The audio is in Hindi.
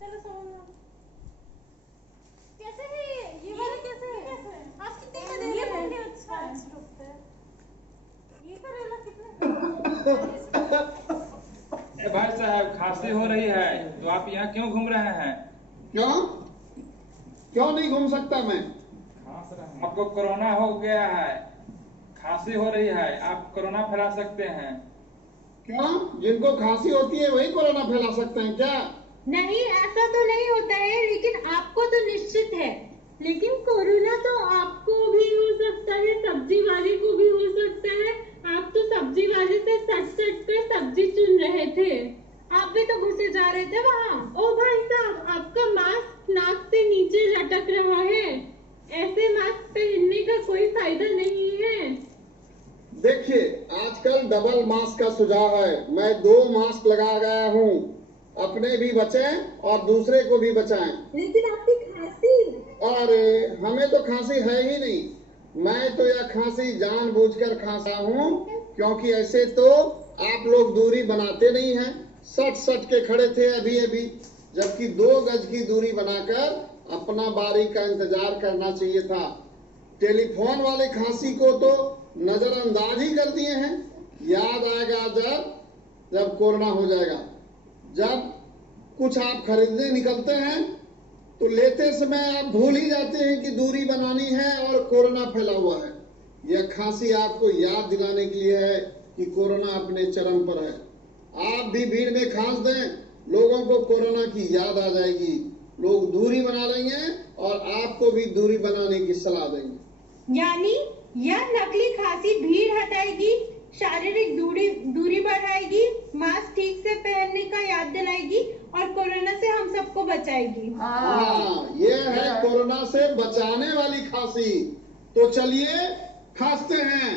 चलो समझ कैसे है ये वाला कैसे है? आप कितने का दे रहे हैं? अच्छा ₹5 ये करेला कितने? भाई साहब खांसी हो रही है तो आप यहाँ क्यों घूम रहे हैं? क्यों क्यों नहीं घूम सकता मैं? खांस रहे हैं। आपको कोरोना हो गया है, खांसी हो रही है, आप कोरोना फैला सकते हैं। क्यों जिनको खांसी होती है वही कोरोना फैला सकते हैं क्या? नहीं, ऐसा तो नहीं होता है, लेकिन आपको तो निश्चित है। लेकिन कोरोना तो आपको भी हो सकता है, सब्जी वाले को भी हो सकता है। आप तो सब्जी वाले से सट कर सब्जी चुन रहे थे, आप भी तो घुसे जा रहे थे वहाँ। ओ भाई साहब, आपका मास्क नाक से नीचे लटक रहा है, ऐसे मास्क पहनने का कोई फायदा नहीं है। देखिए आजकल डबल मास्क का सुझाव है, मैं 2 मास्क लगा गया हूँ, अपने भी बचें और दूसरे को भी बचाएं। लेकिन आपकी खांसी। अरे हमें तो खांसी है ही नहीं, मैं तो यह खांसी जानबूझकर खांसा हूँ, क्योंकि ऐसे तो आप लोग दूरी बनाते नहीं हैं, सट के खड़े थे अभी अभी, जबकि 2 गज की दूरी बनाकर अपना बारी का इंतजार करना चाहिए था। टेलीफोन वाले खांसी को तो नजरअंदाज ही कर दिए हैं। याद आएगा जब कोरोना हो जाएगा, जब कुछ आप खरीदने निकलते हैं तो लेते समय आप भूल ही जाते हैं कि दूरी बनानी है और कोरोना फैला हुआ है। यह खांसी आपको याद दिलाने के लिए है कि कोरोना अपने चरम पर है। आप भी भीड़ में खांस दें, लोगों को कोरोना की याद आ जाएगी, लोग दूरी बना लेंगे और आपको भी दूरी बनाने की सलाह देंगे। यानी यह नकली खांसी भीड़ हटाएगी, शारीरिक दूरी बढ़ाएगी, मास्क ठीक से पहनने का याद दिलाएगी और कोरोना से हम सबको बचाएगी। हाँ, ये है कोरोना से बचाने वाली खांसी। तो चलिए खांसते हैं।